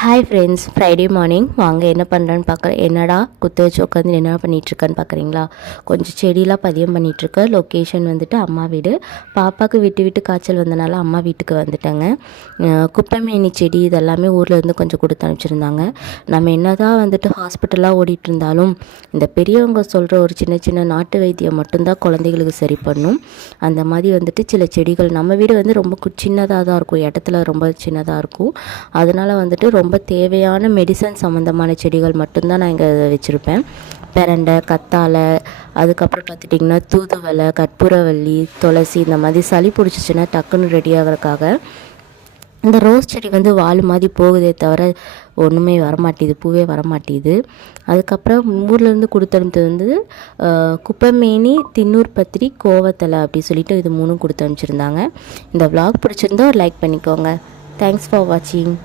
Hi friends, Friday morning வாங்க என்ன பண்ணுறேன்னு பார்க்குறேன். என்னடா குத்த வச்சு உட்காந்து என்ன பண்ணிகிட்ருக்கேன்னு பார்க்குறீங்களா? கொஞ்சம் செடியெலாம் பதியம் பண்ணிகிட்ருக்கேன். லொக்கேஷன் வந்துட்டு அம்மா வீடு. பாப்பாவுக்கு விட்டு காய்ச்சல் வந்தனால அம்மா வீட்டுக்கு வந்துட்டேங்க. குப்பைமேனி செடி இதெல்லாமே ஊர்லேருந்து கொஞ்சம் கொடுத்து அனுப்பிச்சிருந்தாங்க. நம்ம என்ன தான் வந்துட்டு ஹாஸ்பிட்டலாக ஓடிட்டு இருந்தாலும் இந்த பெரியவங்க சொல்கிற ஒரு சின்ன நாட்டு வைத்தியம் மட்டும்தான் குழந்தைகளுக்கு சரி பண்ணும். அந்த மாதிரி வந்துட்டு சில செடிகள் நம்ம வீடு வந்து ரொம்ப சின்னதாக தான் இருக்கும், இடத்துல ரொம்ப சின்னதாக இருக்கும். அதனால் வந்துட்டு ரொம்ப தேவையான மெடிசன் சம்மந்தமான செடிகள் மட்டும்தான் நான் இங்கே வச்சுருப்பேன். பிரண்டை, கத்தாழை, அதுக்கப்புறம் பார்த்துட்டிங்கன்னா தூதுவளை, கற்பூரவள்ளி, துளசி, இந்த மாதிரி சளி பிடிச்சிச்சின்னா டக்குன்னு ரெடி ஆகிறதுக்காக. இந்த ரோஸ் செடி வந்து வால் மாதிரி போகுதே தவிர ஒன்றுமே வரமாட்டேது, பூவே வரமாட்டேது. அதுக்கப்புறம் ஊர்லேருந்து கொடுத்தனுப்பிது வந்து குப்பைமேனி, தின்னூர் பத்திரி, கோவத்தலை அப்படி சொல்லிட்டு இது 3 கொடுத்து அனுப்பிச்சிருந்தாங்க. இந்த விளாக் பிடிச்சிருந்தா ஒரு லைக் பண்ணிக்கோங்க. தேங்க்ஸ் ஃபார் வாட்சிங்.